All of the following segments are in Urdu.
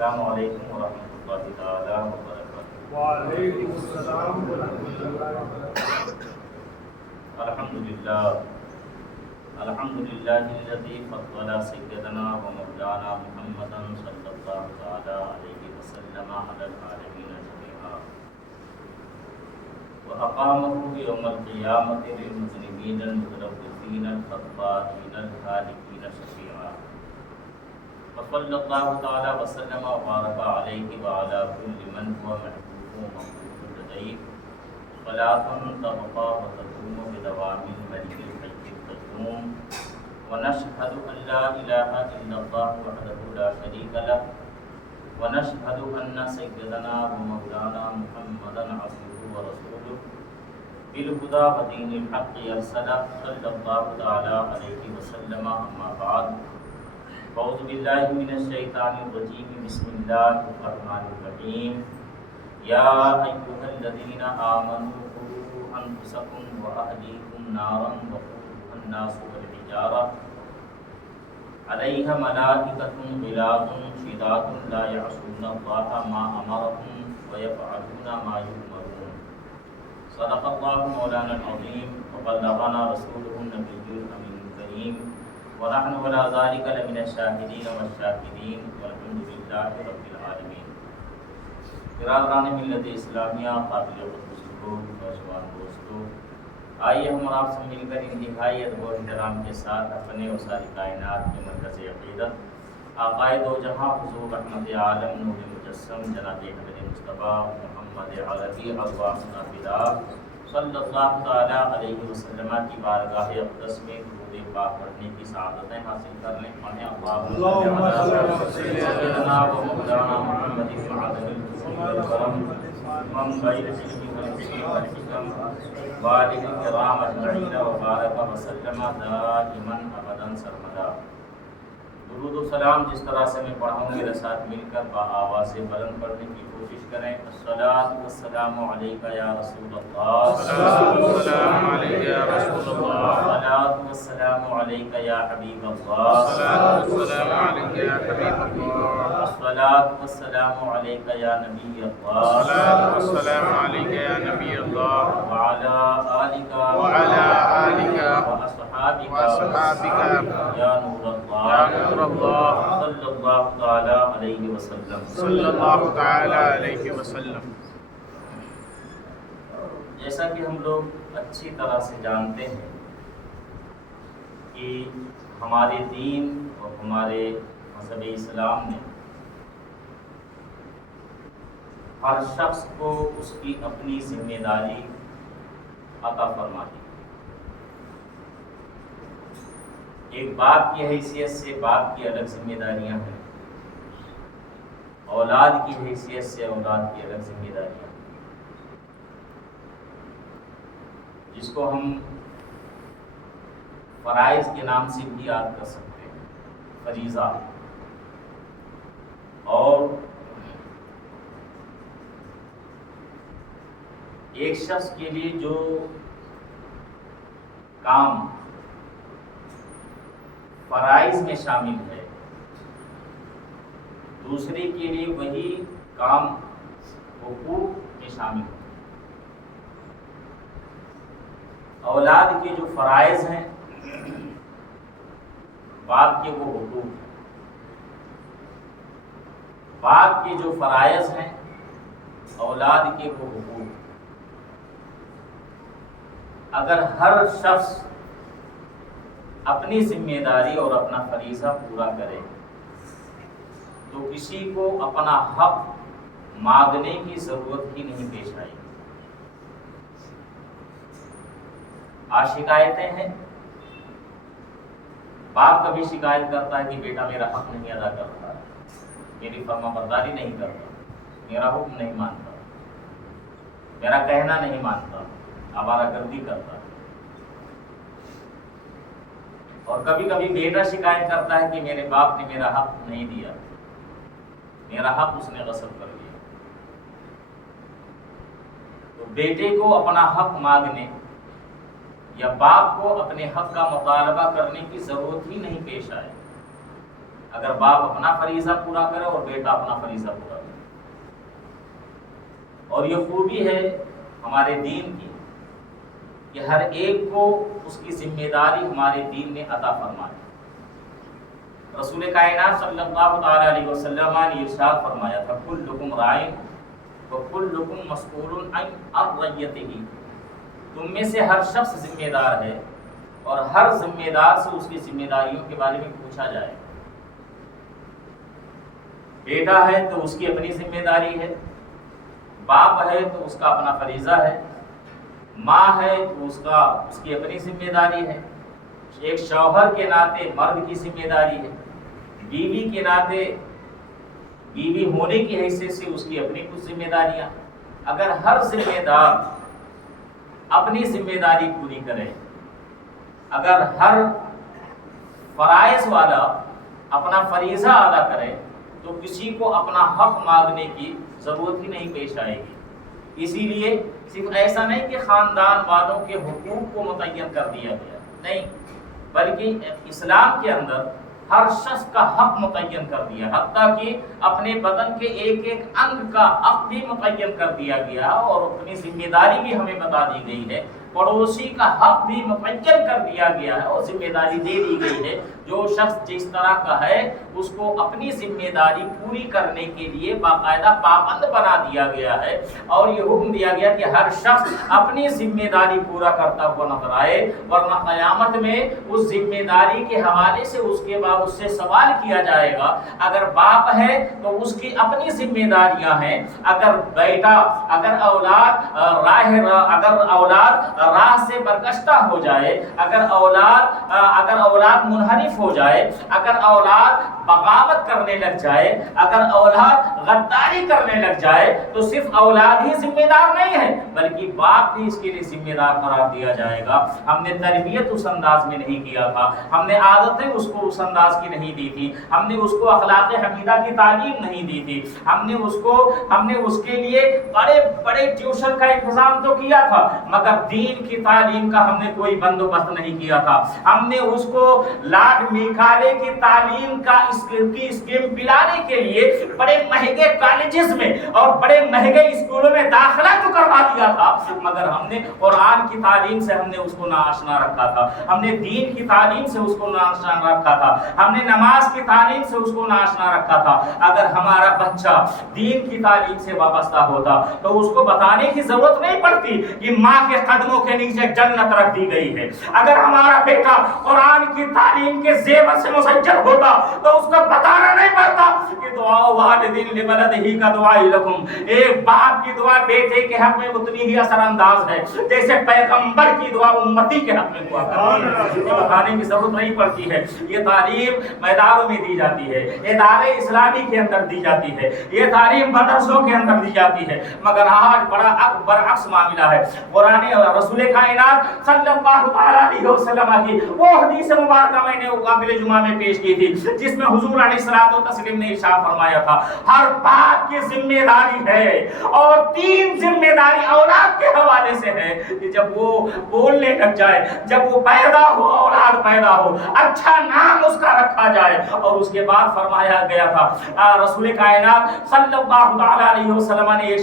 السلام علیکم ورحمۃ اللہ تعالی وبرکاتہ۔ وعلیکم السلام ورحمۃ اللہ وبرکاتہ۔ الحمدللہ الذی فضل سیدنا و مولانا محمدا صلی اللہ تعالی علیہ وسلم علی العالمین جميعا وأقامه يوم القيامة للمذنبين المتلوثين الخطائين الهالكين شفيعا، وصلى الله تعالى وسلم وبارك عليه وعلى كل من هو محبوب ومحبوب لديه صلاة تبقى وتدوم بدوام الملك الحي القيوم، ونشهد أن لا إله إلا الله وحده لا شريك له، ونشهد أن سيدنا ومولانا محمدا عبده ورسوله بالهدى ودين الحق أرسله صلى الله تعالى عليه وسلم، أما بعد أعوذ بالله من الشيطان الرجيم، بسم الله الرحمن الرحيم، يا أيها الذين آمنوا قوا أنفسكم وأهليكم نارا وقودها الناس والحجارة عليها ملائكة غلاظ شداد لا يعصون الله ما أمرهم ويفعلون ما يؤمرون، صدق الله مولانا العظيم وبلغنا رسوله النبي الأمين الكريم، ونحن على ذلك لمن الشاهدين والشاكرين والحمد لله رب العالمين۔ برادران ملت اسلامیہ، قابل قدر نوجوان دوستو، آئیے ہم اور آپ سے مل کر انتہائی ادب و احترام کے ساتھ اپنے اور ساری کائنات کے مرکز عقیدت آقائے دو جہاں حضور رحمت عالم نور مجسم جناب حضرت مصطفیٰ محمد عربی ارواحنا فدا صلی اللہ تعالی علیہ وسلم کی بارگاہ اقدس میں درود پاک پڑھنے کی سعادتیں حاصل کر لیں۔ پڑھیں اللہم صلی علی سیدنا و مولانا محمد معدن الکرم منبع العلم والحکم والد الکرام اجمعین وبارک وسلم دائما ابدا سرمدا۔ درود و سلام جس طرح سے میں پڑھاؤں میرے ساتھ مل کر بآواز بلند پڑھنے کی کوشش کریں۔ الصلاۃ والسلام علیک یا رسول اللہ، الصلاۃ والسلام علیک یا رسول اللہ، الصلاۃ والسلام علیک یا حبیب اللہ، الصلاۃ والسلام علیک یا حبیب اللہ، الصلاۃ والسلام علیک یا نبی اللہ، الصلاۃ والسلام علیک یا نبی اللہ، وعلی آلک وعلی آلک واصحابک یا نور یا اللہ نور اللہ، صلی اللہ تعالی علیہ وسلم۔ صلی اللہ تعالی علیہ وسلم۔ جیسا کہ ہم لوگ اچھی طرح سے جانتے ہیں کہ ہمارے دین اور ہمارے مذہب اسلام نے ہر شخص کو اس کی اپنی ذمہ داری عطا فرما دی۔ ایک باپ کی حیثیت سے باپ کی الگ ذمہ داریاں ہیں، اولاد کی حیثیت سے اولاد کی الگ ذمہ داریاں ہیں، جس کو ہم فرائض کے نام سے بھی یاد کر سکتے ہیں، فریضہ۔ اور ایک شخص کے لیے جو کام فرائض میں شامل ہے، دوسرے کے لیے وہی کام حقوق میں شامل ہے۔ اولاد کے جو فرائض ہیں باپ کے وہ حقوق ہیں، باپ کے جو فرائض ہیں اولاد کے وہ حقوق ہیں۔ اگر ہر شخص اپنی ذمہ داری اور اپنا فریضہ پورا کرے تو کسی کو اپنا حق مانگنے کی ضرورت ہی نہیں پیش آئے گی۔ آج شکایتیں ہیں، باپ کبھی شکایت کرتا ہے کہ بیٹا میرا حق نہیں ادا کرتا، میری فرما برداری نہیں کرتا، میرا حکم نہیں مانتا، میرا کہنا نہیں مانتا، آوارہ گردی کرتا ہے۔ اور کبھی کبھی بیٹا شکایت کرتا ہے کہ میرے باپ نے میرا حق نہیں دیا، میرا حق اس نے غصب کر لیا۔ تو بیٹے کو اپنا حق مانگنے یا باپ کو اپنے حق کا مطالبہ کرنے کی ضرورت ہی نہیں پیش آئے۔ اگر باپ اپنا فریضہ پورا کرے اور بیٹا اپنا فریضہ پورا کرے. اور یہ خوبی ہے ہمارے دین کی کہ ہر ایک کو اس کی ذمہ داری ہمارے دین نے عطا فرمائی. رسول کائنات صلی اللہ تعالی علیہ وسلم نے ارشاد فرمایا تھا کلکم رائن وکلکم مسئول عن رعیتہ. تم میں سے ہر شخص ذمہ دار ہے اور ہر ذمہ دار سے اس کی ذمہ داریوں کے بارے میں پوچھا جائے. بیٹا ہے تو اس کی اپنی ذمہ داری ہے، باپ ہے تو اس کا اپنا فریضہ ہے، ماں ہے تو اس کی اپنی ذمہ داری ہے، ایک شوہر کے ناطے مرد کی ذمہ داری ہے، بیوی کے ناطے بیوی ہونے کی حیثیت سے اس کی اپنی کچھ ذمہ داریاں. اگر ہر ذمہ دار اپنی ذمہ داری پوری کرے، اگر ہر فرائض والا اپنا فریضہ ادا کرے تو کسی کو اپنا حق مانگنے کی ضرورت ہی نہیں پیش آئے گی. اسی لیے صرف ایسا نہیں کہ خاندان والوں کے حقوق کو متعین کر دیا گیا، نہیں، بلکہ اسلام کے اندر ہر شخص کا حق متعین کر دیا، حتیٰ کہ اپنے بدن کے ایک ایک انگ کا حق بھی متعین کر دیا گیا اور اپنی ذمہ داری بھی ہمیں بتا دی گئی ہے. پڑوسی کا حق بھی متعین کر دیا گیا ہے اور ذمہ داری دے دی گئی ہے. جو شخص جس طرح کا ہے اس کو اپنی ذمہ داری پوری کرنے کے لیے باقاعدہ پابند بنا دیا گیا ہے اور یہ حکم دیا گیا کہ ہر شخص اپنی ذمہ داری پورا کرتا ہوا نظر آئے، ورنہ قیامت میں اس ذمہ داری کے حوالے سے اس کے بعد اس سے سوال کیا جائے گا. اگر باپ ہے تو اس کی اپنی ذمہ داریاں ہیں، اگر بیٹا اگر اولاد راہ سے برگشتہ ہو جائے، اگر اولاد منحرف ہو جائے، اگر اولاد بغاوت کرنے لگ جائے، اگر اولاد غداری کرنے لگ جائے تو صرف اولاد ہی ذمہ دار نہیں ہے بلکہ باپ بھی اس کے لیے ذمہ دار قرار دیا جائے گا. ہم نے تربیت اس انداز میں نہیں کیا تھا، ہم نے عادتیں اس کو اس انداز کی نہیں دی تھی، ہم نے اس کو اخلاق حمیدہ کی تعلیم نہیں دی تھی، ہم نے اس کے لیے بڑے بڑے ٹیوشن کا انتظام تو کیا تھا مگر دین کی تعلیم کا ہم نے کوئی بندوبست نہیں کیا تھا. ہم نے اس کو لاڈ میکالے کی تعلیم کا اسکیم پلانے کے لیے بڑے مہنگے کالجز میں اور بڑے مہنگے اسکولوں میں داخلہ تو کروا دیا تھا مگر ہم نے قرآن کی تعلیم سے ہم نے اس کو ناآشنا رکھا تھا، ہم نے دین کی تعلیم سے اس کو ناآشنا رکھا تھا، ہم نے نماز کی تعلیم سے اس کو ناآشنا رکھا تھا. اگر ہمارا بچہ دین کی تعلیم سے وابستہ ہوتا تو اس کو بتانے کی ضرورت نہیں پڑتی کہ ماں کے قدموں کے نیچے جنت رکھ دی گئی ہے. اگر ہمارا بیٹا قرآن کی تعلیم کے زیور سے مسجل ہوتا تو اس کو بتانا نہیں پڑتا کہ دعا والدین لولدہ کا دعا لکم. ایک باپ کی دعا بیٹے کے حق میں اتنی ہی اثر انداز ہے جیسے پیغمبر کی دعا امتی کے حق میں ہوا کرتی ہے. یہ بتانے کی ضرورت نہیں پڑتی ہے. یہ تعلیم میدانوں میں دی جاتی ہے، ادارے اسلامی کے اندر دی جاتی ہے، یہ تعلیم مدرسوں کے اندر دی جاتی ہے. مگر آج بڑا برعکس معاملہ ہے. قرآن رسول کائنات صلی اللہ تعالی علیہ وسلم کی وہ حدیث مبارکہ میں نے اگلے جمعہ میں پیش کی تھی جس میں حضور علیہ الصلوۃ والتسلیم نے ارشاد فرمایا تھا ہر باپ کی ذمہ داری ہے اور 3 ذمہ داری اولاد کے حوالے سے ہے کہ جب وہ بولنے لگ جائے، جب وہ پیدا ہو، اولاد پیدا ہو، اچھا نام اس کا رکھا جائے. اور اس کے بعد فرمایا گیا تھا رسول کائنات صلی اللہ تعالی علیہ وسلم نے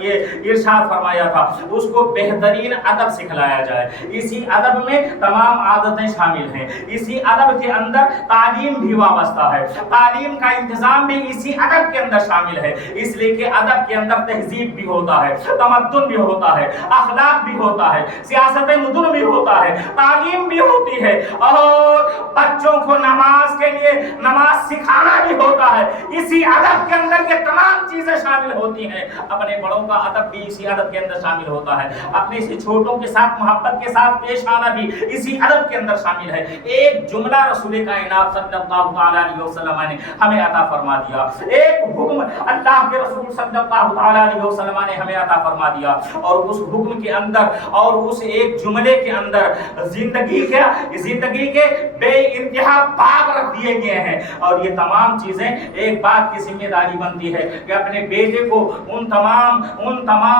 یہ ارشاد فرمایا تھا اس کو بہترین ادب سکھلایا جائے. اسی ادب میں تمام عادتیں شامل ہیں، اسی ادب کے اندر تعلیم بھی وابستہ ہے، تعلیم کا انتظام بھی اسی ادب کے اندر شامل ہے. اس لیے کہ ادب کے اندر تہذیب بھی ہوتا ہے، تمدن بھی ہوتا ہے، اخلاق بھی ہوتا ہے، سیاست مدن بھی ہوتا ہے، تعلیم بھی ہوتی ہے اور بچوں کو نماز کے لیے نماز سکھانا بھی ہوتا ہے. اسی ادب کے اندر یہ تمام چیزیں شامل ہوتی ہیں. اپنے بڑوں کا ادب بھی اسی ادب کے اندر شامل ہوتا ہے، اپنے سے چھوٹوں کے ساتھ محبت کے ساتھ پیش آنا بھی اسی ادب کے اندر شامل ہے. ایک جملہ رسول کائنات صلی اللہ تعالی علیہ وسلم نے ہمیں عطا فرما دیا، ایک حکم اللہ کے رسول صلی اللہ تعالی علیہ وسلم نے ہمیں عطا فرما دیا اور اس حکم کے اندر اندر اور اس ایک جملے کے اندر زندگی کے بے انتہا باب رکھ دیے گئے ہیں. اور یہ تمام چیزیں ایک باپ کی ذمہ داری بنتی ہے کہ اپنے بیٹے کو ان تمام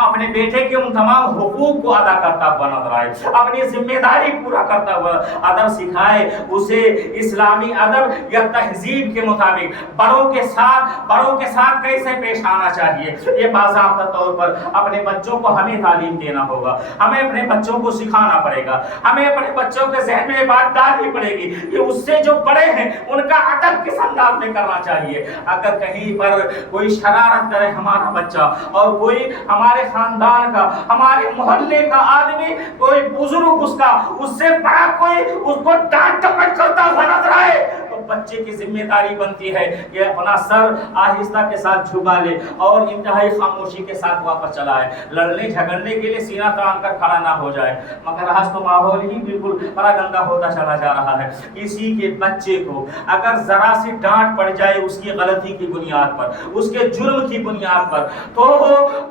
اپنے بیٹے کے ان تمام حقوق کو ادا کرتا ہوا نظر آئے, اپنی ذمہ داری پورا کرتا ہوا ادب سکھائے اسے. اسلامی ادب یا تہذیب کے مطابق بڑوں کے ساتھ کیسے پیش آنا چاہیے, یہ باضابطہ طور پر اپنے بچوں کو ہمیں تعلیم دینا ہوگا, ہمیں اپنے بچوں کو سکھانا پڑے گا, ہمیں اپنے بچوں کے ذہن میں یہ بات ڈالنی پڑے گی کہ اس سے جو بڑے ہیں ان کا ادب کس انداز میں کرنا چاہیے. اگر کہیں پر کوئی شرارت کرے ہمارا بچہ اور کوئی ہمارے خاندان کا, ہمارے محلے کا آدمی, کوئی بزرگ اس سے بڑا کوئی اس کو ڈانٹ ٹپٹ کرتا ہوا نظر آئے, تو بچے کی ذمہ داری بنتی ہے کہ اپنا سر آہستہ کے ساتھ جھکا لے اور انتہائی خاموشی کے ساتھ واپس چلا ہے. لڑنے جھگڑنے کے لیے سینہ تان کر کھڑا نہ ہو جائے. مگر آج تو ماحول ہی بالکل بڑا گندا ہوتا چلا جا رہا ہے. کسی کے بچے کو اگر ذرا سی ڈانٹ پڑ جائے اس کی غلطی کی بنیاد پر, اس کے جرم کی بنیاد پر, تو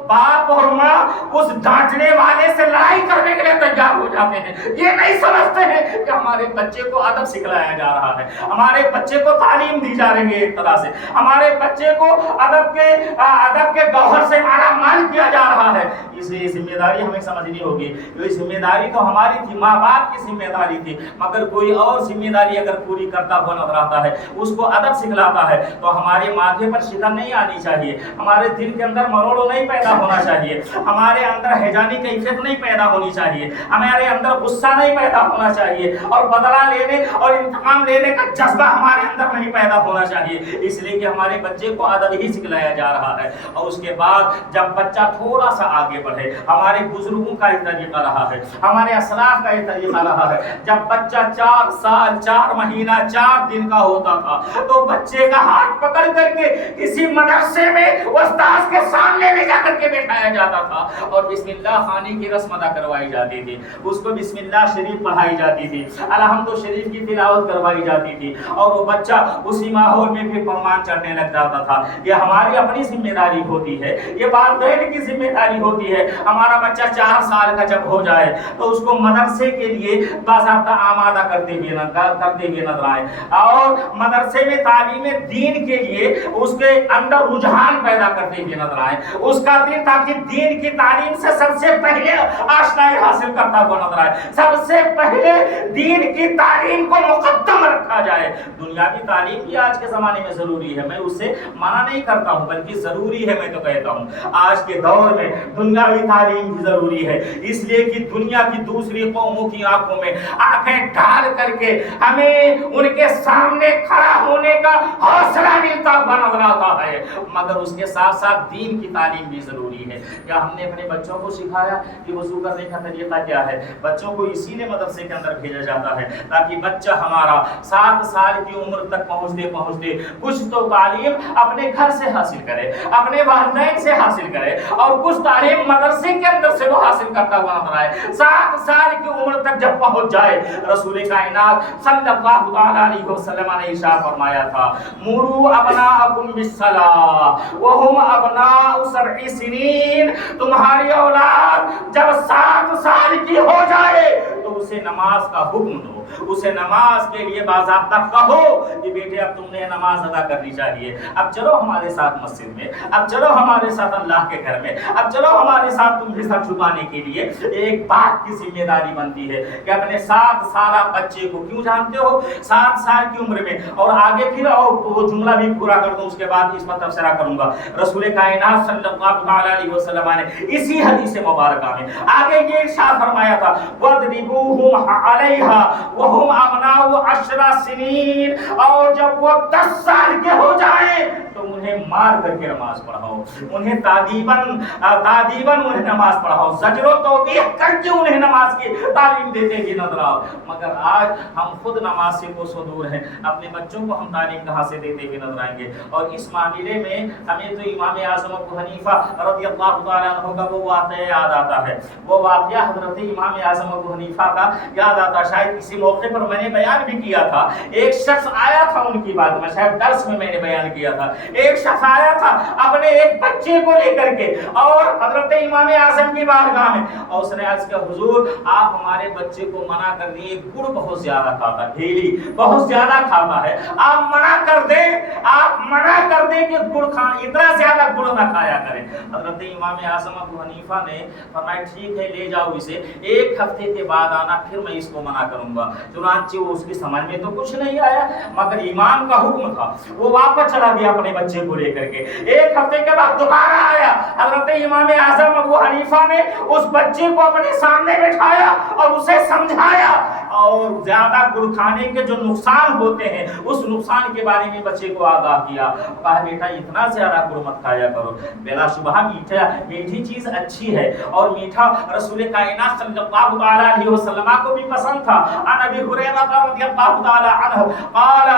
باپ اور ماں اس ڈانٹنے والے سے لڑائی کرنے کے لیے تیار ہو جاتے ہیں. یہ نہیں سمجھتے ہیں کہ ہمارے بچے کو ادب سکھلایا جا رہا ہے, ہمارے بچے کو تعلیم دی جا رہی ہے, ایک طرح سے ہمارے بچے کو ادب کے گوہر سے مالا مال کیا جا رہا ہے. اس لیے ذمہ داری ہمیں سمجھنی ہوگی. یہ ذمہ داری تو ہماری تھی, ماں باپ کی ذمہ داری تھی, مگر کوئی اور ذمہ داری اگر پوری کرتا ہوا نظر آتا ہے, اس کو ادب سکھلاتا ہے, تو ہمارے ماتھے پر شکن نہیں آنی چاہیے, ہمارے دل کے اندر مروڑو نہیں پیدا ہونا چاہیے, ہمارے اندر ہیجانی کیفیت نہیں پیدا ہونی چاہیے, ہمارے اندر غصہ نہیں پیدا ہونا چاہیے, اور بدلہ لینے اور انتقام لینے کا جذبہ ہمارے اندر نہیں پیدا ہونا چاہیے. اس لیے کہ ہمارے بچے کو ادب ہی سکھلایا جا رہا ہے. اور اس کے بعد جب بچہ تھوڑا سا آگے بڑھے, ہمارے بزرگوں کا یہ طریقہ رہا ہے, ہمارے اسلاف کا یہ طریقہ رہا ہے, جب بچہ 4 سال 4 مہینہ 4 دن کا ہوتا تھا تو بچے کا ہاتھ پکڑ کر کے کسی مدرسے میں استاد کے سامنے لے جا کر کے بیٹھایا جاتا تھا اور بسم اللہ خوانی کی رسم ادا کروائی جاتی تھی. اس کو بسم اللہ شریف پڑھائی جاتی تھی, الحمد شریف کی تلاوت کروائی جاتی تھی, اور وہ بچہ اسی ماحول میں پھر فرمان چڑھنے لگ جاتا تھا. یہ ہماری اپنی ذمہ داری ہوتی ہے, یہ والدین کی ذمہ داری ہوتی ہے. ہمارا بچہ 4 سال کا جب ہو جائے تو اس کو مدرسے کے لیے باضابطہ آمادہ کرتے ہوئے نظر آئے, اور مدرسے میں تعلیم دین کے لیے اس کے اندر رجحان پیدا کرتے ہوئے نظر آئے, اس کا دل تاکہ دین کی تعلیم سے سب سے پہلے آشنائی حاصل کرتا ہوا نظر آئے, سب سے پہلے دین کی تعلیم کو مقدم رکھا جائے. دنیاوی تعلیم بھی آج کے زمانے میں ضروری ہے, میں اس سے منع نہیں کرتا ہوں, بلکہ ضروری ہے. میں تو کہتا ہوں آج کے دور میں دنیاوی تعلیم بھی ضروری ہے, اس لیے کہ دنیا کی دوسری قوموں کی آنکھوں میں آنکھیں ڈال کر کے ہمیں ان کے سامنے کھڑا ہونے کا حوصلہ ملتا ہوا نظر آتا ہے. مگر اس کے ساتھ ساتھ دین کی تعلیم بھی ضروری ہے. کیا ہم نے اپنے بچوں کو سکھایا کہ وضو کرنے کا طریقہ کیا ہے؟ بچوں کو اسی لیے مدرسے کے اندر بھیجا جاتا ہے تاکہ بچہ ہمارا 7 سال کی عمر تک پہنچتے کچھ تو تعلیم اپنے گھر سے حاصل کرے, اپنے والدین سے حاصل کرے, اور کچھ تعلیم مدرسے کے اندر سے وہ حاصل کرتا ہوا نظر آئے. 7 سال کی عمر تک جب پہنچ جائے, رسول کائنات صلی اللہ تعالی علیہ وسلم نے ارشاد فرمایا تھا, مروا ابناءکم بالصلاۃ وهم ابناء 7 سنین, تمہاری اولاد جب 7 سال کی ہو جائے تو اسے نماز کا حکم دو, اسے نماز کے لیے باضابطہ کہو کہ بیٹے اب تم نے نماز ادا کرنی چاہیے, اب چلو ہمارے ساتھ مسجد میں, اب چلو ہمارے ساتھ اللہ کے گھر میں, اب چلو ہمارے ساتھ تم بھی سر چھپانے کے لیے. ایک باپ کی ذمہ داری بنتی ہے کہ اپنے 7 سالہ بچے کو, کیوں جانتے ہو 7 سال کی عمر میں, اور آگے پھر وہ جملہ بھی پورا کر دوں اس کے بعد اس پر تبصرہ کروں گا. رسول کائنات صلی اللہ علیہ وسلم نے اسی حدیث مبارکہ میں آگے یہ ارشاد فرمایا تھا, وَاضْرِبُوهُمْ عَلَيْهَا وَهُمْ أَبْنَاءُ 10 سنین, اور جب وہ 10 سال کے ہو جائیں تو انہیں مار کر کے نماز پڑھاؤ, انہیں تادیباً انہیں نماز پڑھاؤ, زجر و توبیخ کر کے انہیں نماز کی تعلیم دیتے ہوئے نظر آؤ. مگر آج ہم خود نماز سے کوسوں دور ہیں, اپنے بچوں کو ہم تعلیم کہاں سے دیتے ہوئے نظر آئیں گے؟ اور اس معاملے میں ہمیں تو امام اعظم ابو حنیفہ رضی اللہ تعالیٰ عنہ کا وہ واقعہ یاد آتا ہے, وہ واقعہ حضرت امام اعظم ابو حنیفہ کا یاد آتا. شاید کسی موقع پر میں نے بیان بھی کیا تھا, ایک شخص آیا تھا ان کی بات میں, شاید درس میں نے بیان کیا تھا. ایک شخص آیا تھا اپنے ایک بچے کو لے کر کے اور حضرت امام اعظم کی بارگاہ میں، اور اس نے عرض کیا حضور آپ ہمارے بچے کو منع کر دیے، گڑ بہت زیادہ کھاتا، ڈھیلی بہت زیادہ کھاتا ہے، آپ منع کر دیں، آپ منع کر دیں کہ گڑ کھانا اتنا زیادہ گڑ نہ کھایا کریں۔ حضرت امام اعظم ابو حنیفہ نے فرمایا ٹھیک ہے لے جاؤ اسے، ایک ہفتے کے بعد آنا پھر میں اس کو منع کروں گا۔ چنانچہ وہ اس کی سمجھ میں تو کچھ نہیں آیا، مگر ایمان کا حکم تھا، وہ واپس چلا گیا اپنے بچے کو لے کر کے۔ ایک ہفتے کے بعد دوبارہ آیا، حضرت امام اعظم ابو حنیفہ نے اس بچے کو اپنے سامنے بٹھایا اور اسے سمجھایا اور زیادہ گڑ کھانے کے جو نقصان ہوتے ہیں اس نقصان کے بارے میں بچے کو آگاہ کیا، کہا بیٹا اتنا زیادہ گڑ مت کھایا کرو، بلا شبہ میٹھی چیز اچھی ہے اور میٹھا رسول کائنات صلی اللہ تعالی علیہ وسلم کو بھی پسند تھا۔ عن ابی ہریرہ رضی اللہ تعالی عنہ قال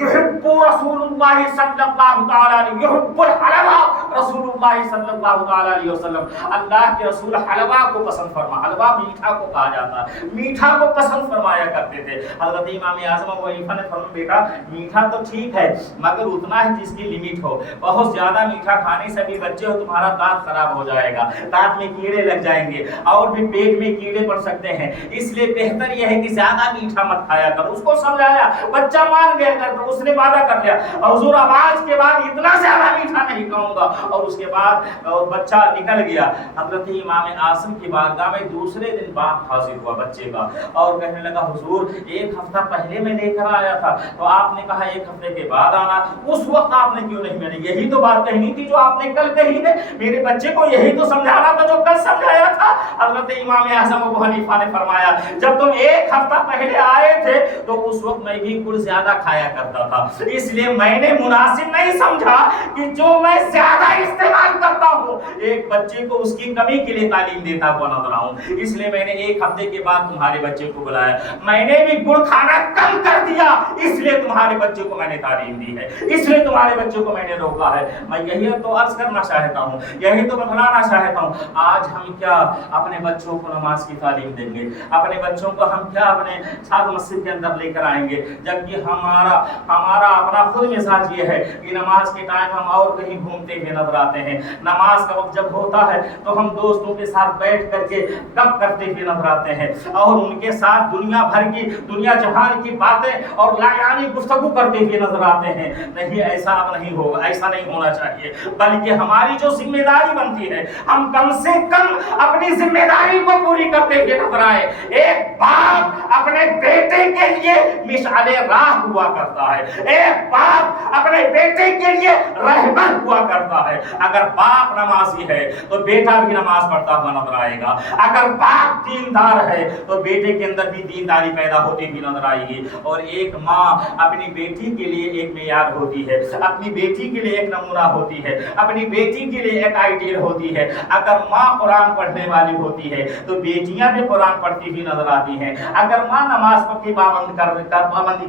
يحب رسول اللہ صلی اللہ تعالی علیہ يحب الحلوى رسول اللہ صلی اللہ تعالی علیہ وسلم، اللہ کے رسول حلوہ کو پسند فرما، حلوہ میٹھا کو کہا جاتا ہے، میٹھا کو پسند فرمایا کرتے تھے۔ حضرت امام اعظم ابو حنیفہ نے فرمایا بیٹا میٹھا تو ٹھیک ہے مگر اتنا ہے جس کی لمٹ ہو، بہت زیادہ میٹھا کھانے سے بھی بچے ہو تمہارا دانت خراب ہو جائے گا، دانت میں کیڑے لگ جائیں گے اور بھی پیٹ میں کیڑے پڑ سکتے ہیں، اس لیے بہتر یہ ہے کہ زیادہ میٹھا مت کھایا کر۔ اس کو سمجھایا، بچہ مان گیا کر تو اس نے وعدہ کر لیا حضور اب آج کے بعد اتنا زیادہ میٹھا نہیں کھاؤں گا، اور اس کے بعد بچہ نکل گیا۔ حضرت امام اعظم کی بارگاہ میں دوسرے دن باپ حاضر ہوا بچے کا اور کہنے لگا حضور ایک ہفتہ پہلے میں لے کر آیا تھا تو آپ نے کہا ایک ہفتے کے بعد آنا، اس وقت آپ نے کیوں نہیں، میں نے یہی تو بات کہنی تھی جو آپ نے کل کہی ہے، میرے بچے کو یہی تو سمجھانا تھا جو کل سمجھایا تھا۔ حضرت امام اعظم ابو حنیفہ نے فرمایا جب تم ایک ہفتہ پہلے آئے تھے تو اس وقت میں بھی گڑ زیادہ کھایا کرتا تھا، اس لیے میں نے مناسب نہیں سمجھا کہ جو میں زیادہ استعمال کرتا ہوں ایک بچے کو اس کی کمی کے لیے تعلیم دیتا ہوا نظر آؤں، اس لیے میں نے ایک ہفتے کے بعد تمہارے بچے کو بلایا، میں نے بھی گڑ کھانا کم کر دیا، اس لیے تمہارے بچے کو میں نے تعلیم دی ہے، اس لیے تمہارے بچے کو میں نے روکا ہے۔ میں یہی تو عرض کرنا چاہتا ہوں، یہی تو بتلانا چاہتا ہوں، آج ہم کیا اپنے بچوں کو نماز کی تعلیم دیں گے، اپنے بچوں کو ہم کیا اپنے ساتھ مسجد کے اندر لے کر آئیں گے، جبکہ ہمارا اپنا خود مزاج یہ ہے کہ نماز کے ٹائم ہم اور کہیں گھومتے ہوئے نظر آتے ہیں، نماز کا وقت جب ہوتا ہے تو ہم دوستوں کے ساتھ بیٹھ کر کے گپ کرتے ہوئے نظر آتے ہیں اور ان کے ساتھ دنیا بھر کی دنیا جہان کی باتیں اور لایانی گفتگو کرتے ہوئے نظر آتے ہیں۔ نہیں ایسا اب نہیں ہوگا، ایسا نہیں ہونا چاہیے، بلکہ ہماری جو ذمہ داری بنتی ہے ہم کم سے کم اپنی ذمہ داری کو پوری کرتے ہوئے نظر آئے۔ ایک باپ اپنے بیٹے کے لیے مشعل راہ ہوا کرتا ہے، ایک باپ اپنے بیٹے کے لیے رہبر ہوا کرتا ہے۔ اگر باپ نمازی ہے تو بیٹا بھی نماز پڑھتا ہوا نظر آئے گا، اگر باپ دیندار ہے تو بیٹے کے اندر بھی دینداری پیدا ہوتی ہوئی نظر آئے گی، اور ایک ماں اپنی بیٹی کے لیے ایک معیار ہوتی ہے، اپنی بیٹی کے لیے ایک نمونہ ہوتی ہے، اپنی بیٹی کے لیے ایک آئیڈیل ہوتی ہے۔ اگر ماں قرآن پڑھنے والی ہوتی ہے تو بیٹیاں بھی قرآن پڑھتی ہوئی نظر آتی ہیں، اگر ماں نماز کی پابندی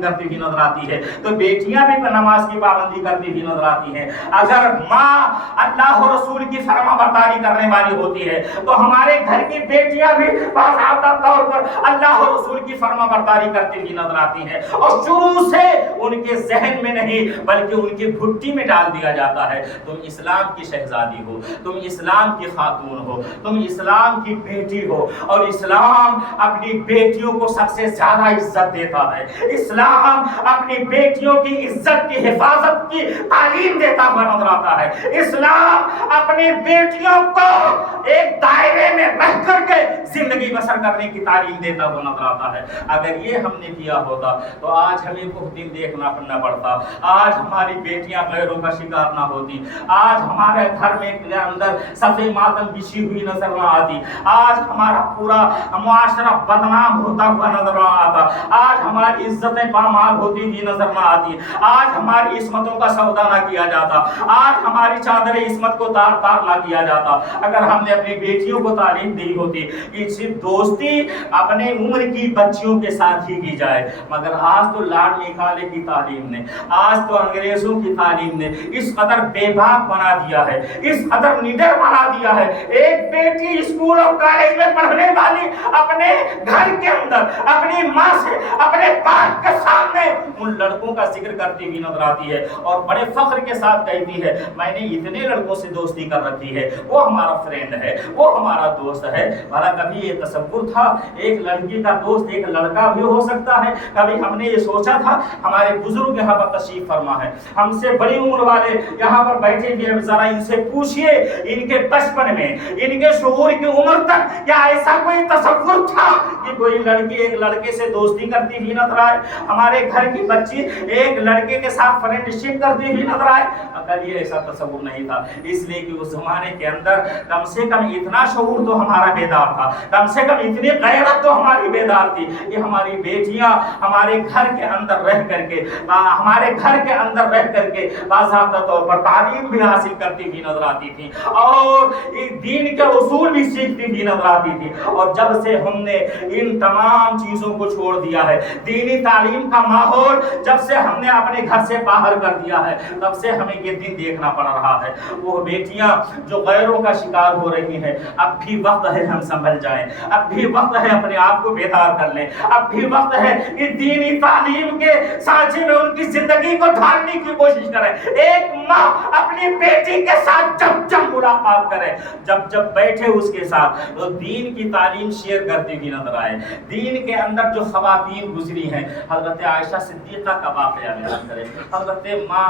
کرتی ہوئی نظر آتی ہے تو بیٹیاں بھی نماز کی پابندی کرتی ہوئی نظر آتی ہیں، اگر ماں اللہ و رسول کی فرما برداری کرنے والی ہوتی ہے تو ہمارے گھر کی بیٹیاں بھی باضابطہ طور پر اللہ و رسول کی فرما برداری کرتی ہوئی نظر آتی ہیں، اور شروع سے ان کے ذہن میں نہیں بلکہ ان کی گھٹی میں ڈال دیا جاتا ہے تم اسلام کی شہزادی ہو، تم اسلام کی خاتون ہو، تم اسلام کی بیٹی ہو، اور اسلام اپنی بیٹیوں کو سب سے زیادہ عزت دیتا ہے، اسلام اپنی بیٹیوں کی عزت کی حفاظت کی تعلیم دیتا ہوا نظر آتا ہے، اسلام اپنی بیٹیوں کو ایک دائرے میں رہ کر کے زندگی بسر کرنے کی تعلیم دیتا ہوا نظر آتا ہے۔ اگر یہ ہم نے کیا ہوتا تو آج ہمیں بہت دن دیکھنا پڑنا پڑتا، آج ہماری بیٹیاں غیروں کا شکار نہ ہوتی، آج ہمارے گھر میں اندر صفے ماتم بچھی ہوئی نظر نہ آتی، آج ہمارا پورا معاشرہ بدنام ہوتا ہوا نظر نہ آتا، آج ہماری عزتیں پامال ہوتی ہوئی نظر نہ آتی، آج ہماری عصمتوں کا سودا نہ کیا جاتا، آج ہماری چادر عصمت کو تار تار نہ کیا جاتا۔ اگر ہم نے اپنی بیٹیوں کو تعلیم دی ہوتی کہ صرف دوستی اپنے عمر کی بچیوں کے ساتھ ہی کی جائے، مگر آج تو لاڈ نکالے کی تعلیم نے، آج تو انگریزوں کی تعلیم نے اس قدر بے باک بنا دیا ہے، اس قدر نڈر بنا دیا ہے۔ ایک بیٹی اسکول اور کالج میں پڑھنے والی اپنے گھر کے اندر اپنی ماں سے اپنے باپ کے سامنے ان لڑکوں کا ذکر کرتی ہوئی نظر آتی ہے اور بڑے فخر کے ساتھ کہتی ہے میں نے اتنے لڑکوں سے دوستی کر رکھی ہے، وہ ہمارا فرینڈ ہے، وہ ہمارا دوست ہے۔ بھلا کبھی یہ تصور تھا ایک لڑکی کا دوست ایک لڑکا بھی ہو سکتا ہے؟ کبھی ہم نے یہ سوچا تھا؟ ہمارے بزرگ یہاں پر تشریف فرما ہے، ہم سے بڑی عمر والے یہاں پر بیٹھے ہوئے، ذرا ان سے پوچھئے ان کے بچپن میں ان کے شعور کی عمر تک کیا ایسا کوئی تصور تھا کہ کوئی لڑکی ایک لڑکے سے دوستی کرتی ہوئی نظر آئے؟ ہمارے گھر کی بچی ایک لڑکے کے ساتھ فرینڈ شپ کرتی ہوئی نظر آئے؟ اگر یہ ایسا تصور نہیں تھا، اس لیے کہ اس زمانے کے اندر کم سے کم اتنا شعور تو ہمارا بیدار تھا، کم سے کم اتنی غیرت تو ہماری بیدار تھی کہ ہماری بیٹیاں ہمارے گھر کے اندر رہ کر کے باضابطہ طور پر تعلیم بھی حاصل کرتی ہوئی نظر آتی تھی اور دین کے اصول بھی سیکھتی ہوئی نظر آتی تھی۔ اور جب سے ہم نے ان تمام چیزوں کو چھوڑ دیا ہے، دینی تعلیم کا ماحول جب سے ہم نے اپنے گھر سے باہر کر دیا ہے، تب سے ہمیں یہ دن دیکھنا پڑ رہا ہے۔ وہ بیٹیاں جو غیروں کا شکار ہو رہی ہیں، اب بھی وقت ہے ہم سنبھل جائیں، اب بھی وقت ہے اپنے آپ کو بیدار کر لیں، اب بھی وقت ہے کہ دینی تعلیم کے سانچے میں ان کی زندگی کو ڈھالنے کی کوشش کریں۔ ایک ماں اپنی بیٹی کے ساتھ جب ملاقات کرے، جب بیٹھے اس کے ساتھ، تو دین کی تعلیم شیئر کرتی ہوئی نظر آئے۔ دین کے اندر جو خواتین گزری ہیں، حضرت عائشہ صدیقہ کا واقعہ بیان کریں، حضرت ماں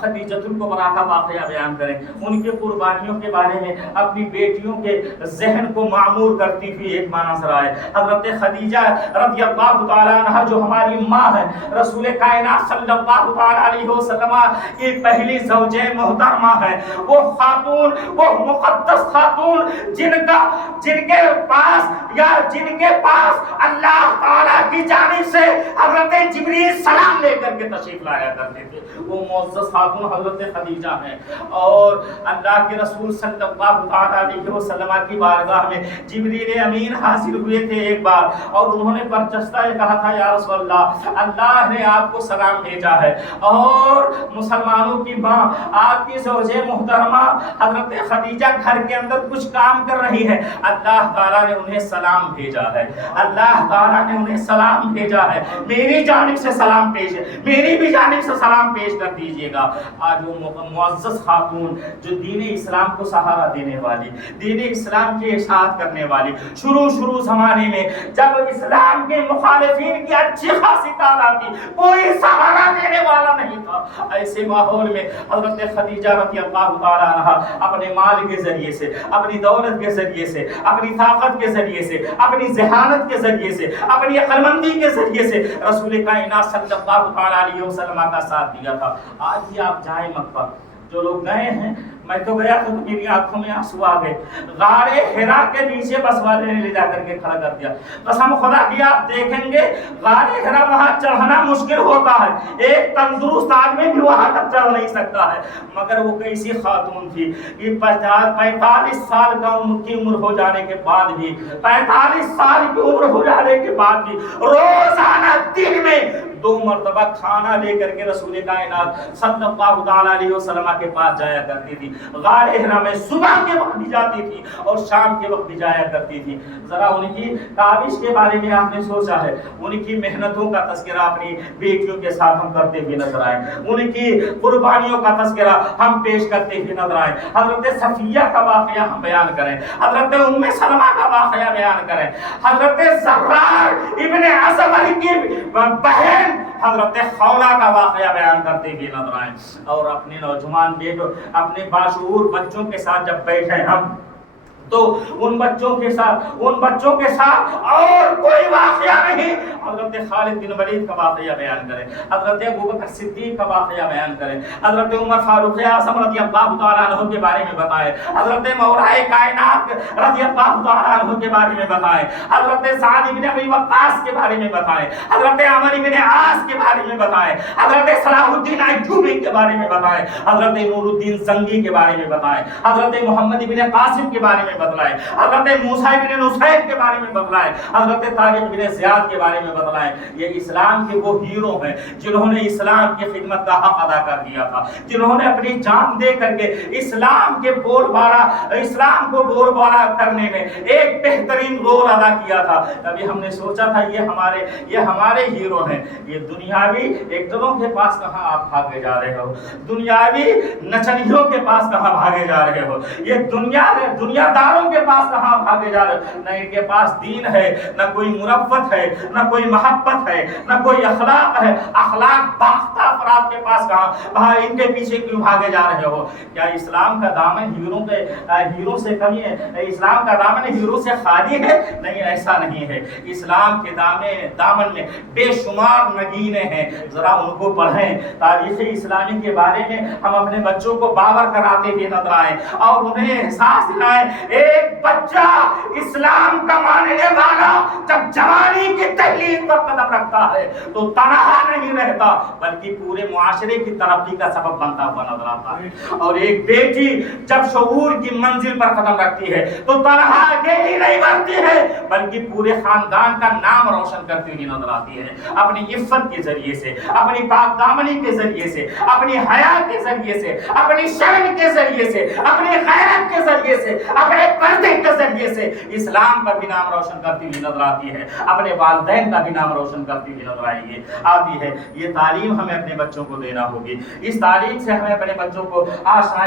خدیجہ الکبریٰ کا واقعہ بیان کریں، ان کی قربانیوں کے بارے میں اپنی بیٹیوں کے ذہن کو معمور کرتی ہوئی ایک ماں نظر آئے۔ حضرت خدیجہ رضی اللہ تعالیٰ عنہ جو ہماری ماں ہے، رسول کائنات صلی اللہ تعالیٰ علیہ وسلم کی پہلی زوجہ محترمہ ہے، وہ خاتون، وہ مقدس خاتون جن کے پاس اللہ تعالیٰ کی جانب سے حضرت جبریل سلام لے کر کے تشریف لایا کرتے تھے، وہ معزز خاتون حضرت خدیجہ ہیں۔ اور اللہ کے رسول صلی اللہ تعالیٰ علیہ وسلم کی بارگاہ میں جبریل امین حاضر ہوئے تھے ایک بار، اور انہوں نے برجستہ یہ کہا تھا یا رسول اللہ نے آپ کو سلام بھیجا ہے اور مسلمانوں کی ماں آپ کی زوجہ محترمہ حضرت خدیجہ گھر کے اندر کچھ کام کر رہی ہے، اللہ تعالیٰ نے انہیں سلام بھیجا ہے، اللہ تعالیٰ نے انہیں سلام بھیجا ہے، میری جانب سے سلام پیش ہے، میری بھی جانب سے سلام پیش کر دیجئے گا۔ آج وہ معزز خاتون جو دین اسلام کو سہارا دینے والی، دین اسلام کی اشاعت کرنے والی، شروع زمانے میں جب اسلام کے مخالفین کی اچھی خاصی تعداد تھی، کوئی سہارا دینے والا نہیں تھا، ایسے ماحول میں حضرت خدیجہ رضی اللہ تعالیٰ عنہ اپنے مال کے ذریعے سے، اپنی دولت کے ذریعے سے، اپنی طاقت کے ذریعے سے، اپنی ذہانت کے ذریعے سے، اپنی عقل مندی کے ذریعے سے رسول کائنات صلی اللہ تعالیٰ علیہ وسلم کا ساتھ دیا تھا۔ آج ہی آپ جائیں مکہ، جو لوگ گئے ہیں، میں تو گیا تو میری آنکھوں میں آنسو آ گئے، غار حرا کے نیچے بس والے نے لے جا کر کے کھڑا کر دیا، قسم خدا کی آپ دیکھیں گے غار حرا وہاں چڑھنا مشکل ہوتا ہے، ایک تندرست آدمی بھی وہاں تک چڑھ نہیں سکتا ہے، مگر وہ کیسی خاتون تھی کہ 45 سال کی عمر ہو جانے کے بعد بھی، 45 سال کی عمر ہو جانے کے بعد بھی روزانہ دن میں 2 مرتبہ کھانا لے کر کے رسول کائنات صلی اللہ تعالیٰ علیہ وسلم کے پاس جایا کرتی تھی۔ غار حرا میں صبح کے وقت بھی جاتی تھی اور شام کے وقت بھی جایا کرتی تھی۔ ذرا ان کی کاوش کے بارے میں آپ نے سوچا ہے؟ ان کی محنتوں کا تذکرہ اپنی بیٹیوں کے ساتھ ہم کرتے ہوئے نظر آئے، ان کی قربانیوں کا تذکرہ ہم پیش کرتے ہوئے نظر آئے۔ حضرت صفیہ کا واقعہ ہم بیان کریں، حضرت ام سلمہ کا واقعہ بیان کریں، حضرت زرار ابن ازور کی بہن حضرت خولہ کا واقعہ بیان کرتے ہوئے نظر آئیں، اور اپنے نوجوان بیٹوں، اپنے باشعور بچوں کے ساتھ جب بیٹھے ہم تو ان بچوں کے ساتھ اور کوئی واقعہ نہیں، حضرت خالد بن ولید کا واقعہ بیان کریں، حضرت ابوبکر صدیق کا واقعہ بیان کریں، حضرت عمر فاروق اعظم رضی اللہ تعالیٰ عنہ کے بارے میں بتائیں، حضرت مولائے کائنات رضی اللہ تعالیٰ عنہ کے بارے میں بتائیں، حضرت سعد بن ابی وقاص کے بارے میں بتائیں، حضرت عمرو بن عاص کے بارے میں بتائیں، حضرت صلاح الدین ایوبی کے بارے میں بتائیں، حضرت نور الدین زنگی کے بارے میں بتائیں، حضرت محمد بن قاسم کے بارے میں میں بتلائے, حضرت موسیٰ بن نصیر کے بارے میں بتلائے, حضرت طارق بن زیاد کے بارے میں بتلائے. یہ اسلام کے وہ ہیرو ہیں جنہوں نے اسلام کی خدمت کا حق ادا کر دیا تھا, جنہوں نے اپنی جان دے کر کے اسلام کے اسلام کو بول بالا کرنے میں ایک بہترین رول ادا کیا تھا. ابھی ہم نے سوچا تھا یہ ہمارے ہیرو ہیں. یہ دنیاوی ایکٹروں کے پاس کہاں آپ بھاگے جا رہے ہو, دنیاوی نچنیوں کے پاس کہاں بھاگے جا رہے ہو, یہ دنیا داروں کے پاس کہاں بھاگے جا رہے ہو. نہ ان کے پاس دین ہے, نہ کوئی مروت ہے, نہ کوئی محبت ہے, نہ کوئی اخلاق ہے. اخلاق باختہ افراد کے پاس کہاں, ان کے پیچھے کیوں بھاگے جا رہے ہو؟ کیا اسلام کا دامن ہیرو سے کمی ہے؟ اسلام کا دامن ہیرو سے خالی ہے؟ نہیں, ایسا نہیں ہے. اسلام کے دامن میں بے شمار نگینیں ہیں. ذرا ان کو پڑھیں, تاریخ اسلامی کے بارے میں ہم اپنے بچوں کو باور کراتے ہوئے نظر آئیں اور انہیں احساس دلائیں. ایک بچہ اسلام کا ماننے والا جب جوانی کی تحلیل پر قدم رکھتا ہے تو تنہا نہیں رہتا بلکہ پورے معاشرے کی ترقی کا سبب بنتا ہوا نظر آتا ہے. اور ایک بیٹی جب شعور کی منزل پر قدم رکھتی ہے تو تنہا اکیلی نہیں بنتی ہے بلکہ پورے خاندان کا نام روشن کرتی ہوئی نظر آتی ہے. اپنی عفت کے ذریعے سے, اپنی پاک دامنی کے ذریعے سے, اپنی حیا کے ذریعے سے, اپنی شرم کے ذریعے سے, اپنی غیرت کے ذریعے سے, اپنے پردے کے ذریعے سے اسلام کا بھی نام روشن کرتی ہوئی نظر آتی ہے, اپنے والدین کا بھی نام روشن کرتی ہوئی نظر آتی ہے. یہ تعلیم ہمیں اپنے بچوں کو دینا ہوگی. اس تعلیم سے ہمیں اپنے بچوں کو آشنا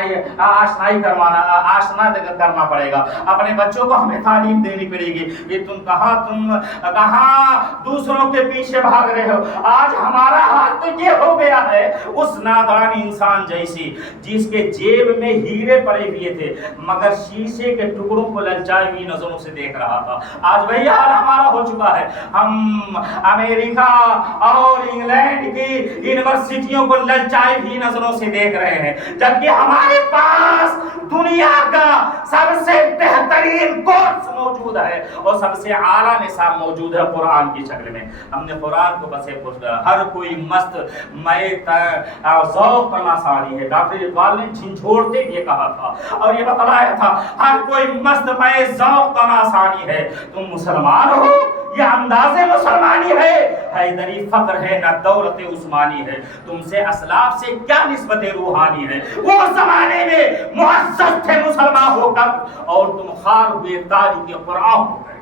کرنا پڑے گا. اپنے بچوں کو ہمیں تعلیم دینی پڑے گی. یہ تم کہاں دوسروں کے پیچھے بھاگ رہے ہو. آج ہمارا حال تو یہ ہو گیا ہے اس نادان انسان جیسی جس کے جیب میں ہیرے پڑے ہوئے تھے مگر شیشے کے ٹکڑوں کو للچائی ہوئی نظروں سے دیکھ رہا تھا. آج وہی حال ہمارا ہو چکا ہے. ہم امریکہ اور انگلینڈ کی یونیورسٹیوں کو للچائی ہوئی نظروں سے دیکھ رہے ہیں جبکہ ہمارے پاس دنیا کا سب سے بہترین کورس موجود ہے اور سب سے اعلیٰ نصاب موجود ہے قرآن کی شکل میں. ہم نے قرآن کو بس ہر کوئی مست ذوق کرنا ساری ہے. ڈاکٹر اقبال نے جھنجھوڑتے یہ کہا تھا اور یہ بتلایا تھا ہر کوئی مست میں ذوق کرنا ساری ہے. تم مسلمان ہو, یہ انداز مسلمانی ہے. حیدری فخر ہے نہ دولت عثمانی ہے. تم سے اسلاف سے کیا نسبت روحانی ہے. وہ زمانے میں معزز تھے مسلمان ہو کر اور تم خار ہوئے تاریخ قرآن ہو گئے.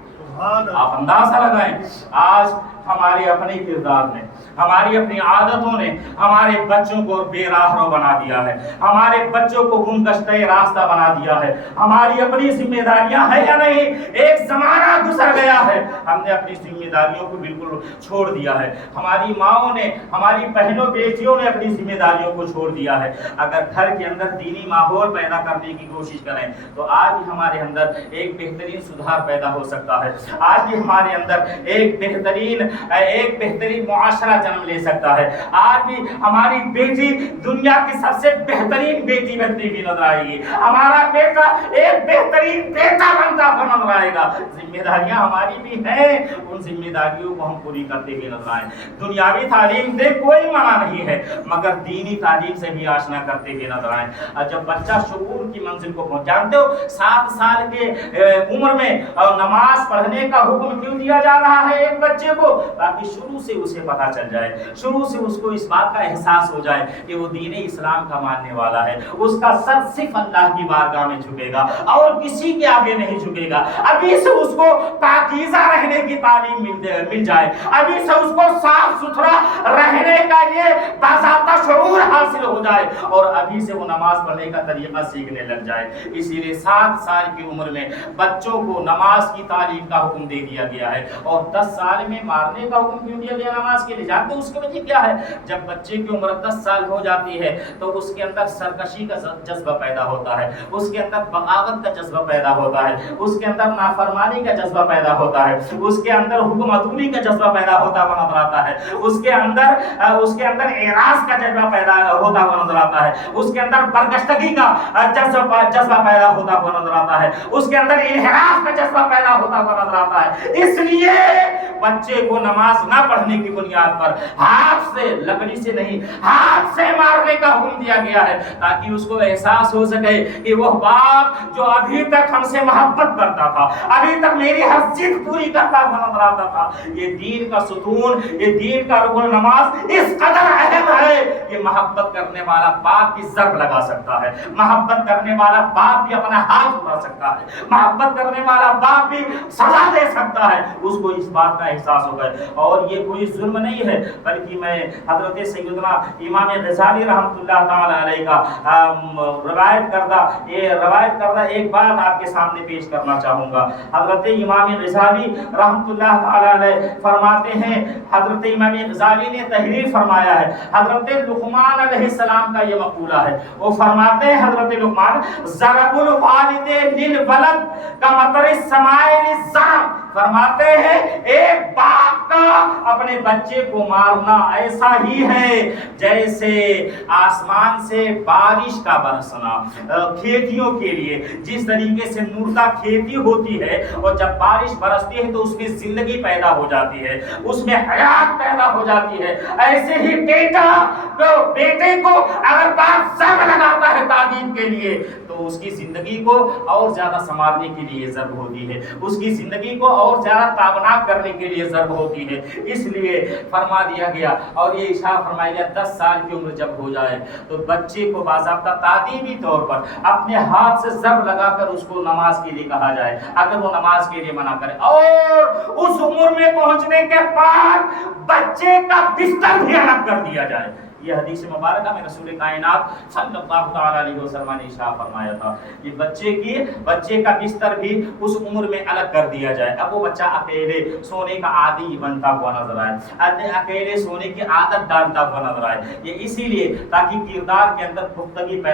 آپ اندازہ لگائیں آج ہمارے اپنے کردار نے, ہماری اپنی عادتوں نے ہمارے بچوں کو بے راہرو بنا دیا ہے, ہمارے بچوں کو گمگشتہ راستہ بنا دیا ہے. ہماری اپنی ذمہ داریاں ہیں یا نہیں؟ ایک زمانہ گزر گیا ہے, ہم نے اپنی ذمہ داریوں کو بالکل چھوڑ دیا ہے. ہماری ماؤں نے, ہماری بہنوں بیٹیوں نے اپنی ذمہ داریوں کو چھوڑ دیا ہے. اگر گھر کے اندر دینی ماحول پیدا کرنے کی کوشش کریں تو آج بھی ہمارے اندر ایک بہترین سدھار پیدا ہو سکتا ہے. آج بھی ہمارے اندر ایک بہترین معاشرہ جنم لے سکتا ہے. آج بھی ہماری بیٹی دنیا کی سب سے بہترین بیٹی بنتی ہوئی نظر آئے گی. ہمارا بیٹا ایک بہترین بیٹا بنتا ہوا نظر آئے گا. ذمہ داریاں ہماری بھی ہیں, ان ذمہ داریوں کو ہم پوری کرتے ہوئے نظر آئیں. دنیاوی تعلیم دے کوئی منع نہیں ہے مگر دینی تعلیم سے بھی آشنا کرتے ہوئے نظر آئیں. جب بچہ شعور کی منزل کو پہنچ, جانتے ہو 7 سال کے عمر میں نماز پڑھنے کا حکم کیوں دیا جا رہا ہے ایک بچے کو؟ تاکہ شروع سے اسے پتا چل جائے, شروع سے اس کو اس بات کا احساس ہو جائے کہ وہ دین اسلام کا ماننے والا ہے. اس کا سر صرف اللہ کی بارگاہ میں جھکے گا اور کسی کے آگے نہیں جھکے گا. ابھی سے اس کو پاکیزہ رہنے کی تعلیم مل جائے, ابھی سے اس کو صاف ستھرا رہنے کا یہ باضابطہ شعور حاصل ہو جائے اور ابھی سے وہ نماز پڑھنے کا طریقہ سیکھنے لگ جائے. اسی لیے 7 سال کی عمر میں بچوں کو نماز کی تعلیم کا حکم دے دیا گیا ہے اور 10 سال میں مارنے کا حکم کیوں دیا گیا نماز کے لیے؟ جانتے ہیں اس کی وجہ کیا ہے؟ جب بچے کی عمر 10 سال ہو جاتی ہے تو اس کے اندر سرکشی کا جذبہ پیدا ہوتا ہے, اس کے اندر بغاوت کا جذبہ پیدا ہوتا ہے, اس کے اندر نافرمانی کا جذبہ پیدا ہوتا ہے, اس کے اندر حکم عدولی کا جذبہ پیدا ہوتا ہوا نظر آتا ہے, اس کے اندر اعراض کا جذبہ پیدا ہوتا ہوا نظر آتا ہے, اس کے اندر برگشتگی کا جذبہ پیدا ہوتا ہوا نظر آتا ہے, اس کے اندر انحراف کا جذبہ پیدا ہوتا ہوا نظر آتا ہے. اس لیے بچے کو نماز نہ پڑھنے کی بنیاد پر ہاتھ سے، لکڑی سے نہیں، ہاتھ سے مارنے کا حکم دیا گیا ہے، تاکہ اس کو احساس ہو سکے کہ وہ باپ جو ابھی تک ہم سے محبت کرتا تھا، ابھی تک میری ہر ضد پوری کرتا ہوا نظر آتا تھا، یہ دین کا ستون، یہ دین کا رکن نماز اس قدر اہم ہے کہ محبت کرنے والا باپ بھی ضرب لگا سکتا ہے، محبت کرنے والا باپ بھی اپنا ہاتھ اٹھا سکتا ہے، محبت کرنے والا باپ بھی سزا دے سکتا ہے. اس کو اس بات کا احساس ہو گئے. اور یہ کوئی ظلم نہیں ہے، بلکہ میں حضرت سیدنا امام غزالی رحمۃ اللہ تعالی علیہ کا روایت کردہ ایک بات آپ کے سامنے پیش کرنا چاہوں گا. حضرت امام غزالی رحمۃ اللہ تعالی علیہ فرماتے ہیں، حضرت امام غزالی نے تحریر فرمایا ہے، حضرت لقمان علیہ السلام کا یہ مقولہ ہے. وہ فرماتے ہیں حضرت لقمان، ضرب الوالد للولد کمطر السماء للزرع، فرماتے ہیں ایک باپ کا اپنے بچے کو مارنا ایسا ہی ہے جیسے آسمان سے بارش کا برسنا. کھیتیوں کے لیے جس طریقے سے مردہ کھیتی ہوتی ہے اور جب بارش برستی ہے تو اس میں زندگی پیدا ہو جاتی ہے، اس میں حیات پیدا ہو جاتی ہے، ایسے ہی بیٹے کو اگر باپ ضرب لگاتا ہے تعدیب کے لیے تو اس کی زندگی کو اور زیادہ سنوارنے کے لیے ضرب ہوتی ہے، اس کی زندگی کو اور زیادہ تابناک کرنے کے لیے ضرب ہوتی ہے. اس لیے فرما دیا گیا اور یہ اشارہ فرمایا گیا 10 سال کی عمر جب ہو جائے تو بچے کو باضابطہ تعلیمی طور پر اپنے ہاتھ سے ضرب لگا کر اس کو نماز کے لیے کہا جائے اگر وہ نماز کے لیے منع کرے. اور اس عمر میں پہنچنے کے بعد بچے کا بستر بھی الگ کر دیا جائے. یہ حدیث مبارکہ میں رسول کائنات صلی اللہ تعالی علیہ وسلم نے ارشاد فرمایا تھا کہ بچے کا بستر بھی اس عمر میں الگ کر دیا جائے. اب وہ بچہ اکیلے سونے کا عادی بنتا ہوا نظر آئے، اکیلے سونے کی عادت ڈالتا ہوا نظر آئے. یہ اسی لیے تاکہ کردار کے اندر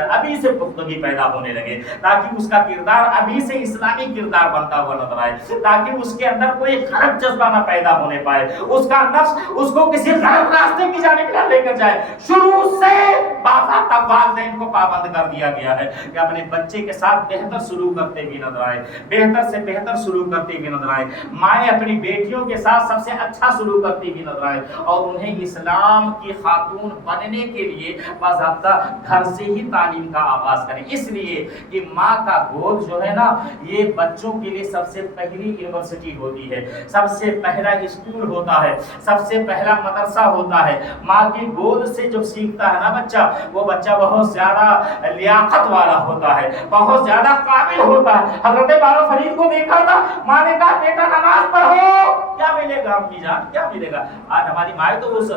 ابھی سے پختگی پیدا ہونے لگے، تاکہ اس کا کردار ابھی سے اسلامی کردار بنتا ہوا نظر آئے، تاکہ اس کے اندر کوئی غلط جذبہ نہ پیدا ہونے پائے، اس کا نفس اس کو کسی غلط راستے کی جانب نہ لے کر جائے. شروع سے باضابطہ والدین کو پابند کر دیا گیا ہے کہ اپنے بچے کے ساتھ بہتر سلوک کرتے ہوئے نظر آئے، بہتر سے بہتر سلوک کرتے ہوئے نظر آئے، مائیں اپنی بیٹیوں کے ساتھ سب سے اچھا سلوک کرتے ہوئے نظر آئے اور انہیں اسلام کی خاتون بننے کے لیے باضابطہ گھر سے ہی تعلیم کا آغاز کریں. اس لیے کہ ماں کا گود جو ہے نا یہ بچوں کے لیے سب سے پہلی یونیورسٹی ہوتی ہے، سب سے پہلا اسکول ہوتا ہے، سب سے پہلا مدرسہ ہوتا ہے. ماں کی گود سے جو سیکھتا ہے نا وہ بچہ بہت زیادہ لیاقت والا ہوتا ہے، بہت زیادہ قابل ہوتا ہے. حضرت بابا فرید کو دیکھا تھا، ماں نے کہا بیٹا نماز پڑھو، کیا ملے گا امی جان، کیا ملے گا؟ آج ہماری مائیں تو اس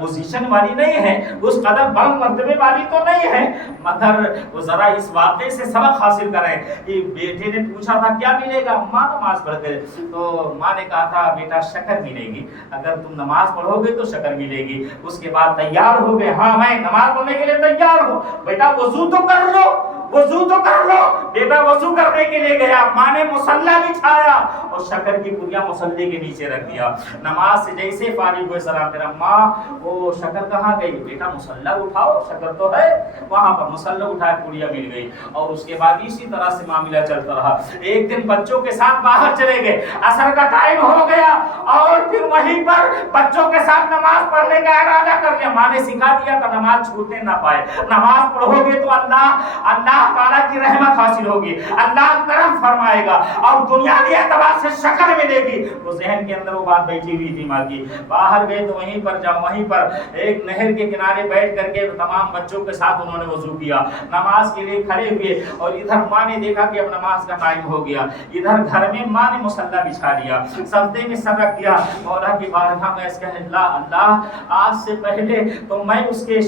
پوزیشن والی نہیں ہے، اس قدر بلند مرتبے والی تو نہیں ہے، مگر وہ ذرا اس واقعے سے سبق حاصل کریں کہ بیٹے نے پوچھا تھا کیا ملے گا؟ ماں نماز پڑھ کر، تو ماں نے کہا تھا بیٹا شکر ملے گی، اگر تم نماز پڑھو گے تو شکر ملے گی. اس کے بعد تیار ہو گئے، ہاں میں نماز پڑھنے کے لیے تیار ہوں. بیٹا وضو تو کر لو، وضو تو کر لو. بیٹا وضو کرنے کے لیے گیا، ماں نے مصلی بچھایا اور شکر کی پڑیا مصلی کے نیچے رکھ دیا. نماز سے جیسے فارغ ہوئے سلام پھیرا، ماں وہ شکر کہاں گئی؟ بیٹا مصلی اٹھاؤ، شکر تو ہے وہاں پر. مصلی اٹھایا، پڑیا مل گئی اور اس کے بعد اسی طرح سے معاملہ چلتا رہا. ایک دن بچوں کے ساتھ باہر چلے گئے، عصر کا ٹائم ہو گیا اور پھر وہیں پر بچوں کے ساتھ نماز پڑھنے کا ارادہ کر لیا. ماں نے سکھا دیا تھا نماز چھوٹنے نہ پائے، نماز پڑھو گے تو اللہ تعالیٰ کی رحمت حاصل ہوگی، اللہ کرم فرمائے گا اور دنیاوی اعتبار سے شکر ملے گی. وہ ذہن کے اندر وہ بات بیٹھی ہوئی تھی ماں کی. باہر گئے تو وہیں پر ایک نہر کے کنارے بیٹھ کر کے تمام بچوں کے ساتھ انہوں نے وضو کیا، نماز کے لیے کھڑے ہوئے اور ادھر ماں نے دیکھا کہ اب نماز کا ٹائم ہو گیا. ادھر گھر میں ماں نے مصلی بچھا لیا، سجدے میں سر رکھ دیا، مولا کی بارگاہ میں اس کہ اللہ آج سے پہلے تو میں اس کے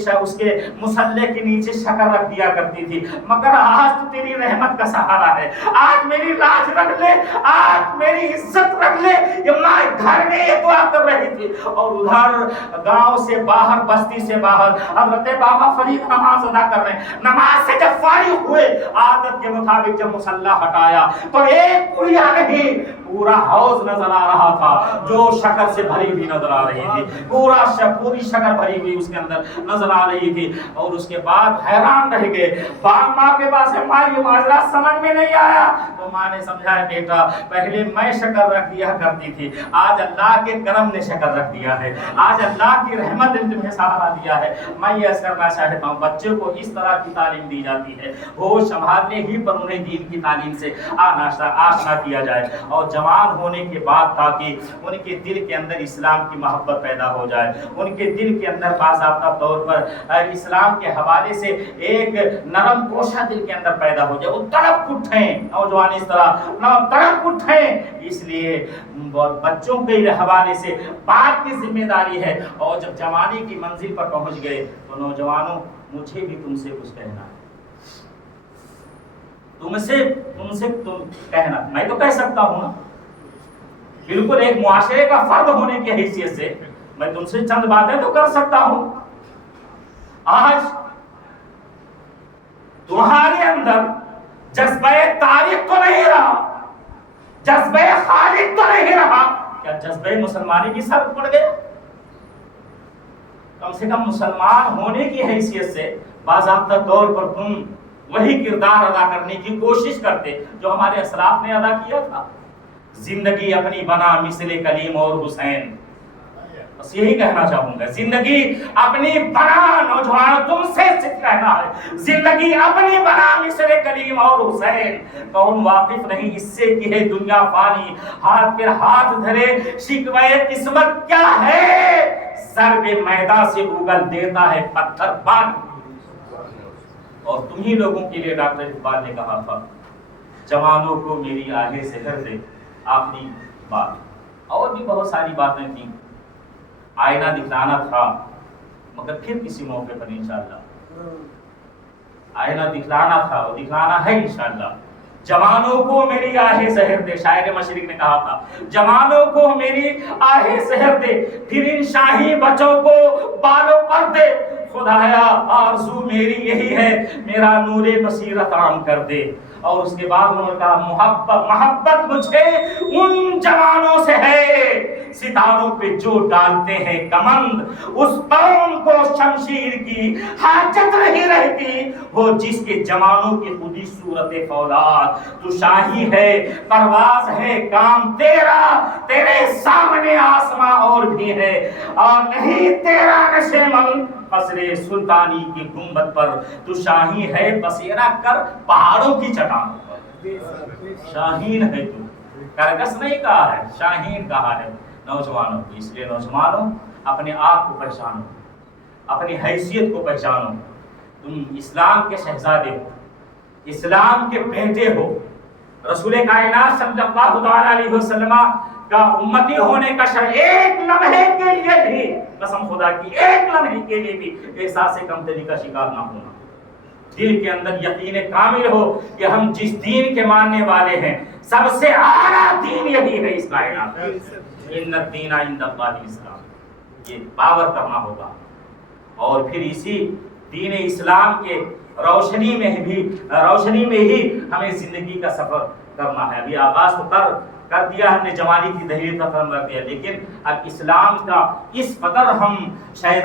مصلی کے نیچے شکر رکھ دیا کرتی تھی، مگر آج تو تیری رحمت کا سہارا ہے، آج میری لاج رکھ لے، آج میری عزت رکھ لے. یہ ماں گھر میں یہ دعا کر رہی تھی اور ادھر گاؤں سے باہر، بستی سے باہر حضرت بابا فرید نماز ادا کر رہے ہیں. نماز سے جب فارغ ہوئے عادت کے مطابق جب مصلی ہٹایا تو ایک پڑیا نہیں، پورا حوض نظر آ رہا تھا جو شکر سے بھری ہوئی نظر آ رہی تھی، پوری شکر بھری ہوئی اس کے اندر نظر آ رہی تھی. اور اس کے بعد حیران رہ گئے. ماں کے پاس ہے، ماں یہ معاملہ سمجھ میں نہیں آیا. تو ماں نے سمجھایا بیٹا پہلے میں شکر رکھ دیا کرتی تھی، آج اللہ کے کرم نے شکر رکھ دیا ہے، آج اللہ کی رحمت نے تمہیں سہارا دیا ہے. میں یہ کرنا چاہتا ہوں بچوں کو اس طرح کی تعلیم دی جاتی ہے، ہوش سنبھالنے ہی پر انہیں دین کی تعلیم سے آشنا کیا جائے، اور جوان ہونے کے بعد تاکہ ان کے دل کے اندر اسلام کی محبت پیدا ہو جائے، ان کے دل کے اندر باضابطہ طور پر اسلام کے حوالے سے ایک نرم گوشہ دل کے اندر پیدا ہو جائے. وہ تڑپ اٹھیں، نوجوان اس طرح تڑپ اٹھیں. اس لیے بچوں کے حوالے سے باپ کی ذمہ داری ہے. اور جب جوانی کی منزل پر پہنچ گئے تو نوجوانوں مجھے بھی تم سے کچھ کہنا ہے، تم سے کہنا. میں تو کہہ سکتا ہوں نا، بالکل ایک معاشرے کا فرد ہونے کی حیثیت سے میں تم سے چند باتیں تو کر سکتا ہوں. آج تمہارے اندر جذبہ تاریخ تو نہیں رہا، جذبہ خالق تو نہیں رہا، کیا جذبہ مسلمانی کی سر پڑ گیا؟ کم سے کم مسلمان ہونے کی حیثیت سے باضابطہ طور پر تم وہی کردار ادا کرنے کی کوشش کرتے جو ہمارے اسلاف نے ادا کیا تھا. زندگی اپنی بنا مثل کلیم اور حسین. بس یہی کہنا چاہوں گا، زندگی اپنی بنا. نوجوان تم سے کہنا ہے، زندگی اپنی بنا مثل کلیم اور حسین. کون واقف نہیں اس سے کہ ہے دنیا فانی، ہاتھ پہ ہاتھ دھرے شکوے قسمت کیا ہے، ضرب میدان سے اگل دیتا ہے پتھر پانی. اور تم ہی لوگوں کے لیے ڈاکٹر اقبال نے کہا تھا جوانوں کو میری آہے سے کر دے. آخری بات، اور بھی بہت ساری باتیں تھیں. آئینہ دکھلانا تھا مگر پھر کسی موقع پر انشاءاللہ آئینہ دکھلانا تھا اور دکھلانا ہے انشاءاللہ. جوانوں کو میری آہے سحر دے، شاعر مشرق نے کہا تھا جوانوں کو میری آہے سحر دے، پھر ان شاہی بچوں کو بالوں پر دے. خدایا آرزو میری یہی ہے، میرا نور بصیرت عام کر دے. اور اس کے بعد انہوں نے کہا محبت مجھے ان جوانوں سے ہے ستاروں پہ جو ڈالتے ہیں کمند، اس قوم کو شمشیر کی حاجت نہیں رہتی ہو جس کے جوانوں کی خودی صورت فولاد. تو شاہی ہے، پرواز ہے، کام تیرا، تیرے سامنے آسماں اور بھی ہے، اور نہیں تیرا نشیمن قصر سلطانی کی گنبد پر. تو شاہی ہے، بسیرا کر پہاڑوں کی چٹانوں پر. شاہین ہے تو، کرکس نہیں کہا ہے، شاہین کہا ہے نوجوانوں کو. اس لیے نوجوانوں اپنے آپ کو پہچانو، اپنی حیثیت کو پہچانو. تم اسلام کے شہزادے ہو، اسلام کے بیٹے ہو. رسول کائنات صلی اللہ علیہ وسلم کا امتی ہونے کا شرط ایک لمحے کے لیے بھی، قسم خدا کی ایک لمحے کے لیے بھی احساس کمتری کا شکار نہ ہونا. دل کے اندر یقین کامل ہو کہ ہم جس دین کے ماننے والے ہیں سب سے اعلیٰ دین یہی ہے اس کائنات میں. ان الدین عند اللہ الاسلام. یہ باور کرنا ہوگا، اور پھر اسی دین اسلام کے روشنی میں ہی ہمیں زندگی کا سفر کرنا ہے. ابھی آغاز تو کر دیا ہم نے، جوانی کی دہلیز کا ختم کر دیا، لیکن اب اسلام کا اس قدر ہم شہید